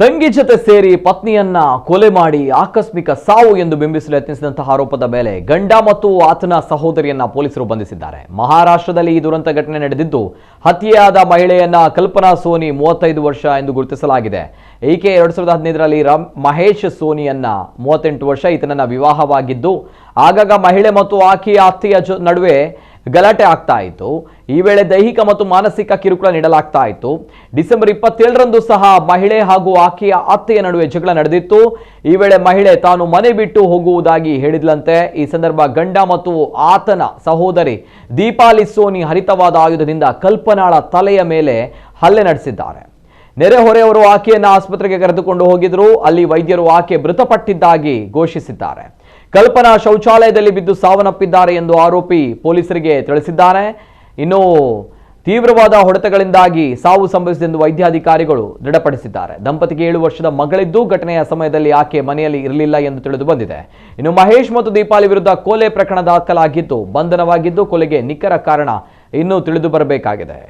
ತಂಗಿ ಜೊತೆ ಸೇರಿ ಪತ್ನಿಯನ್ನ ಕೊಲೆ ಮಾಡಿ ಆಕಸ್ಮಿಕ ಸಾವು ಎಂದು ಬಿಂಬಿಸಲು ಯತ್ನಿಸಿದಂತಹ ಆರೋಪದ ಮೇಲೆ ಗಂಡ ಮತ್ತು ಆತನ ಸಹೋದರಿಯನ್ನ ಪೊಲೀಸರು ಬಂಧಿಸಿದ್ದಾರೆ. ಮಹಾರಾಷ್ಟ್ರದಲ್ಲಿ ಈ ದುರಂತ ಘಟನೆ ನಡೆದಿದ್ದು ಹತ್ಯೆಯಾದ ಮಹಿಳೆಯನ್ನ ಕಲ್ಪನಾ ಸೋನಿ 35 ವರ್ಷ ಎಂದು ಗುರುತಿಸಲಾಗಿದೆ. ಈಕೆ 2015ರಲ್ಲಿ ಮಹೇಶ್ ಸೋನಿಯನ್ನ 38 ವರ್ಷ ಈತನನ್ನ ವಿವಾಹವಾಗಿದ್ದು ಆಗಾಗ ಮಹಿಳೆ ಮತ್ತು ಆಕೆಯ ಅತ್ತೆಯ ನಡುವೆ ಗಲಾಟೆ ಆಗ್ತಾ ಇತ್ತು. ಈ ವೇಳೆ ದೈಹಿಕ ಮತ್ತು ಮಾನಸಿಕ ಕಿರುಕುಳ ನೀಡಲಾಗ್ತಾ ಇತ್ತು. ಡಿಸೆಂಬರ್ 27ರಂದು ಸಹ ಮಹಿಳೆ ಹಾಗೂ ಆಕೆಯ ಅತ್ತೆಯ ನಡುವೆ ಜಗಳ ನಡೆದಿತ್ತು. ಈ ವೇಳೆ ಮಹಿಳೆ ತಾನು ಮನೆ ಬಿಟ್ಟು ಹೋಗುವುದಾಗಿ ಹೇಳಿದ್ಲಂತೆ. ಈ ಸಂದರ್ಭ ಗಂಡ ಮತ್ತು ಆತನ ಸಹೋದರಿ ದೀಪಾಲಿ ಸೋನಿ ಹರಿತವಾದ ಆಯುಧದಿಂದ ಕಲ್ಪನಾಳ ತಲೆಯ ಮೇಲೆ ಹಲ್ಲೆ ನಡೆಸಿದ್ದಾರೆ. ನೆರೆಹೊರೆಯವರು ಆಕೆಯನ್ನ ಆಸ್ಪತ್ರೆಗೆ ಕರೆದುಕೊಂಡು ಹೋಗಿದ್ರು. ಅಲ್ಲಿ ವೈದ್ಯರು ಆಕೆ ಮೃತಪಟ್ಟಿದ್ದಾಗಿ ಘೋಷಿಸಿದ್ದಾರೆ. ಕಲ್ಪನಾ ಶೌಚಾಲಯದಲ್ಲಿ ಬಿದ್ದು ಸಾವನ್ನಪ್ಪಿದ್ದಾರೆ ಎಂದು ಆರೋಪಿ ಪೊಲೀಸರಿಗೆ ತಿಳಿಸಿದ್ದಾನೆ. ಇನ್ನು ತೀವ್ರವಾದ ಹೊಡೆತಗಳಿಂದಾಗಿ ಸಾವು ಸಂಭವಿಸಿದೆ ಎಂದು ವೈದ್ಯಾಧಿಕಾರಿಗಳು ದೃಢಪಡಿಸಿದ್ದಾರೆ. ದಂಪತಿಗೆ 7 ವರ್ಷದ ಮಗಳಿದ್ದು ಘಟನೆಯ ಸಮಯದಲ್ಲಿ ಆಕೆ ಮನೆಯಲ್ಲಿ ಇರಲಿಲ್ಲ ಎಂದು ತಿಳಿದು ಬಂದಿದೆ. ಇನ್ನು ಮಹೇಶ್ ಮತ್ತು ದೀಪಾಲಿ ವಿರುದ್ಧ ಕೊಲೆ ಪ್ರಕರಣ ದಾಖಲಾಗಿದ್ದು ಬಂಧನವಾಗಿದ್ದು ಕೊಲೆಗೆ ನಿಖರ ಕಾರಣ ಇನ್ನೂ ತಿಳಿದು ಬರಬೇಕಾಗಿದೆ.